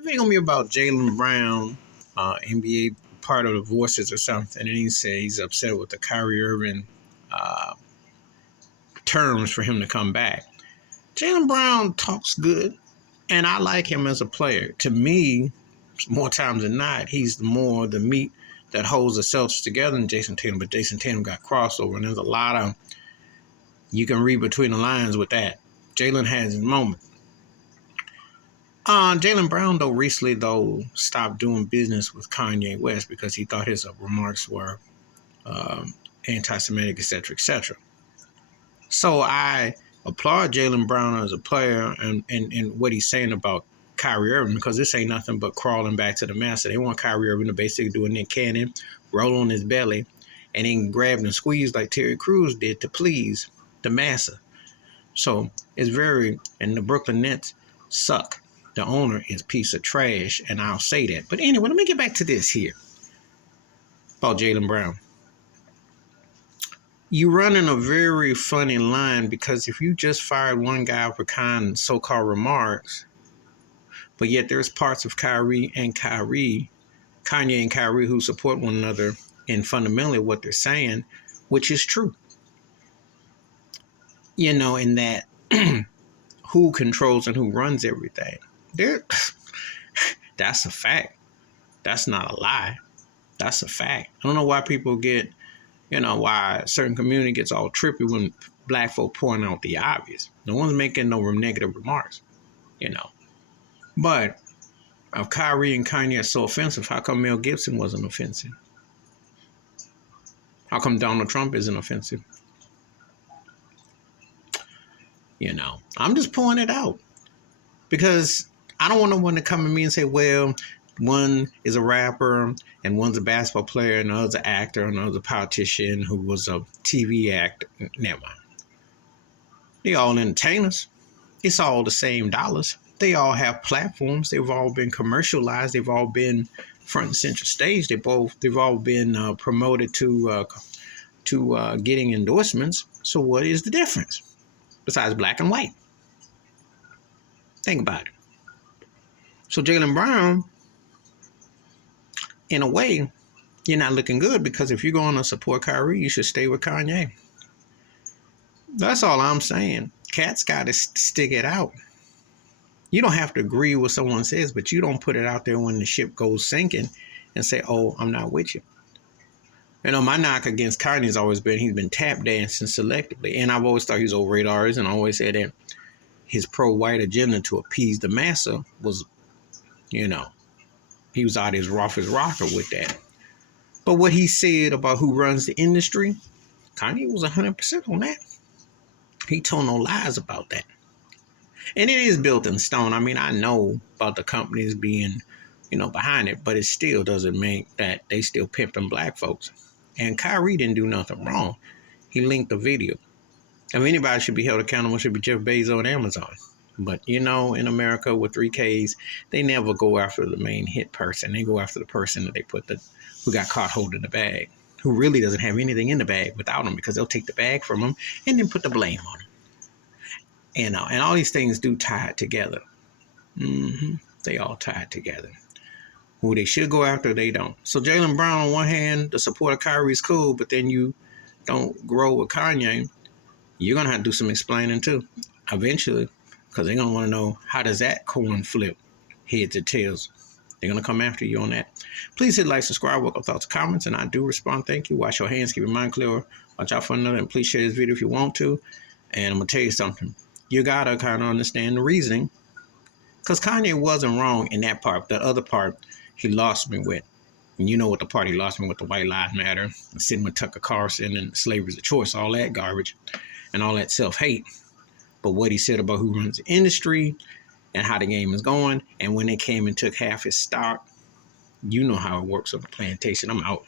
I think it's gonna be about Jaylen Brown, NBA part of the Voices or something, and he said he's upset with the Kyrie Irving uh, terms for him to come back. Jaylen Brown talks good, and I like him as a player. To me, more times than not, he's more the meat that holds the Celtics together than Jason Tatum. But Jason Tatum got crossover, and there's a lot of you can read between the lines with that. Jaylen has his moment. Jaylen Brown, though, recently, stopped doing business with Kanye West because he thought his remarks were anti-Semitic, etc., etc. So I applaud Jaylen Brown as a player and what he's saying about Kyrie Irving, because this ain't nothing but crawling back to the master. They want Kyrie Irving to basically do a Nick Cannon, roll on his belly, and then grab and squeeze like Terry Crews did to please the massa. So it's and the Brooklyn Nets suck. The owner is a piece of trash, and I'll say that. But anyway, let me get back to this here about Jaylen Brown. You running a very funny line, because if you just fired one guy for so-called remarks, but yet there's parts of Kanye and Kyrie who support one another in fundamentally what they're saying, which is true. In that who controls and who runs everything. That's a fact. That's not a lie. That's a fact. I don't know why people get, why a certain community gets all trippy when black folk point out the obvious. No one's making no negative remarks, But if Kyrie and Kanye are so offensive, how come Mel Gibson wasn't offensive? How come Donald Trump isn't offensive? I'm just pointing it out, because I don't want no one to come at me and say, well, one is a rapper and one's a basketball player and another's an actor and another's a politician who was a TV actor. Never mind. They all entertainers. It's all the same dollars. They all have platforms. They've all been commercialized. They've all been front and center stage. They've all been promoted to getting endorsements. So what is the difference besides black and white? Think about it. So Jaylen Brown, in a way, you're not looking good, because if you're going to support Kyrie, you should stay with Kanye. That's all I'm saying. Cats got to stick it out. You don't have to agree with what someone says, but you don't put it out there when the ship goes sinking and say, oh, I'm not with you. My knock against Kanye has always been he's been tap dancing selectively. And I've always thought he was overrated, and I always said that his pro-white agenda to appease the massa was, he was out his roughest rocker with that. But what he said about who runs the industry, Kanye was 100% on that. He told no lies about that. And it is built in stone. I mean, I know about the companies being, behind it, but it still doesn't make that they still pimping black folks. And Kyrie didn't do nothing wrong. He linked the video. If anybody should be held accountable, it should be Jeff Bezos and Amazon. But, in America with 3Ks, they never go after the main hit person. They go after the person that they who got caught holding the bag, who really doesn't have anything in the bag without them, because they'll take the bag from them and then put the blame on them. And all these things do tie it together. They all tie it together. Who they should go after, they don't. So Jaylen Brown, on one hand, the support of Kyrie is cool, but then you don't grow with Kanye, you're going to have to do some explaining too, eventually, because they're going to want to know, how does that coin flip heads or tails? They're going to come after you on that. Please hit like, subscribe, welcome thoughts, comments, and I do respond. Thank you. Wash your hands, keep your mind clear. Watch out for another, and please share this video if you want to. And I'm going to tell you something. You got to kind of understand the reasoning, because Kanye wasn't wrong in that part. The other part, he lost me with. And you know what the part he lost me with, the White Lives Matter, sitting with Tucker Carlson and slavery's a choice, all that garbage and all that self-hate. But what he said about who runs the industry and how the game is going, and when they came and took half his stock, you know how it works on the plantation. I'm out.